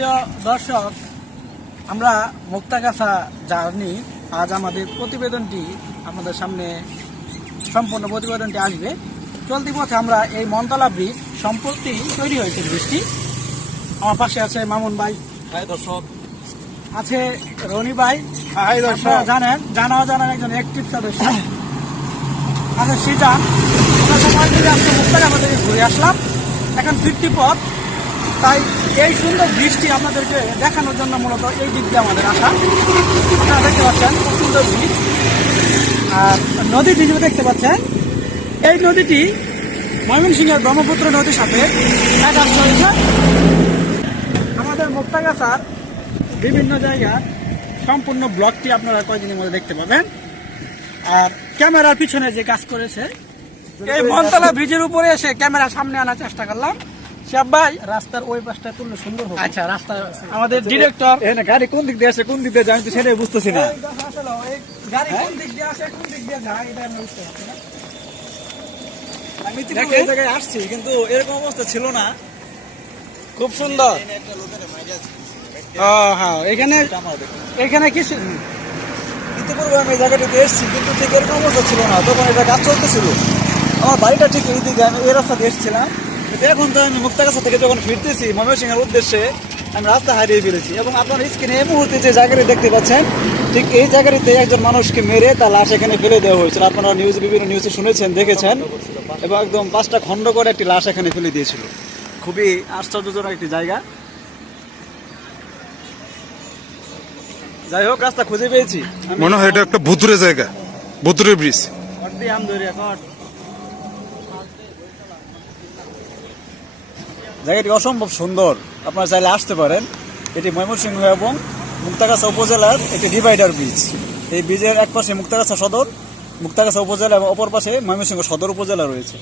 সুপ্রিয় দর্শক, আমরা মুক্তাগাছা জার্নি আজ আমাদের প্রতিবেদনটি আপনাদের সামনে সম্পূর্ণ প্রতিবেদনটি আসবে। চলতি পথে আমরা এই মনতলা ব্রিজ সম্প্রতি তৈরি হয়েছে ব্রিজটি। আমার পাশে আছে মামুন ভাই, হাই দর্শক, আছে রনি ভাই, হাই দর্শক, জানেন জানা একজন অ্যাক্টিভ সদস্য আছে সিজান। আমরা সময় মিলে আজকে মুক্তাগাছা থেকে ঘুরে আসলাম, এখন ফিরতি পথ। তাই এই সুন্দর বৃষ্টি আপনাদেরকে দেখানোর জন্য মূলত এই দিক দিয়ে আমাদের আসা। আপনারা দেখতে পাচ্ছেন খুব সুন্দর ব্রিজ, আর নদীটি যে দেখতে পাচ্ছেন, এই নদীটি ময়মনসিংহের ব্রহ্মপুত্র নদীর সাথে একাত্ম হয়েছে। আমাদের মুক্তাগাছার বিভিন্ন জায়গার সম্পূর্ণ ব্লকটি আপনারা কয়েকদিনের মধ্যে দেখতে পাবেন। আর ক্যামেরার পিছনে যে কাজ করেছে, এই মনতলা ব্রিজের উপরে এসে ক্যামেরা সামনে আনার চেষ্টা করলাম। শিয়াব ভাই, রাস্তার ওই পাশটা তুললে সুন্দর হবে। আচ্ছা, রাস্তা আমাদের ডিরেক্টর গাড়ি কোন দিক দিয়ে আসে কোন দিক দিয়ে যায় তো সেটাই বুঝতেছি না। গাড়ি কোন দিক দিয়ে আসে কোন দিক দিয়ে যায় এটা আমরা বুঝতে পারছি না। আমি তো এই জায়গায় আসছি কিন্তু এরকম অবস্থা ছিল না। খুব সুন্দর। হ্যাঁ, এখানে কিছু ইতিপূর্বে আমি এই জায়গাটিতে এসেছি কিন্তু ঠিক এরকম অবস্থা ছিল না, তখন এটা কাজ চলতেছিল। আমার বাড়িটা ঠিক এই দিকে, আমি এই রাস্তা দিয়ে এসেছিলাম। কিন্তু এখন তো আমি মুক্তাগাছা থেকে যখন ফিরতেছি ময়মনসিংহের উদ্দেশ্যে, আমি রাস্তা হারিয়ে ফেলেছি। এবং আপনার স্ক্রিনে এই মুহূর্তে যে জায়গাটি দেখতে পাচ্ছেন, ঠিক এই জায়গাটিতে একজন মানুষকে মেরে তার লাশ এখানে ফেলে দেওয়া হয়েছিল। আপনারা বিভিন্ন নিউজে শুনেছেন, দেখেছেন। এবং একদম 5টা খণ্ড করে একটি লাশ এখানে ফেলে দিয়েছিল। খুবই আশ্চর্যজনক একটি জায়গা। যাই হোক, রাস্তা খুঁজে পেয়েছি। মনে হয় এটা একটা ভুতুরে জায়গা, ভুতুরে ব্রিজ। জায়গাটি অসম্ভব সুন্দর, আপনারা চাইলে আসতে পারেন। এটি ময়মনসিংহ এবং মুক্তাগাছা উপজেলার একটি ডিভাইডার ব্রিজ। এই ব্রিজের এক পাশে মুক্তাগাছা সদর, মুক্তাগাছা উপজেলা, এবং অপর পাশে ময়মনসিংহ সদর উপজেলা রয়েছে।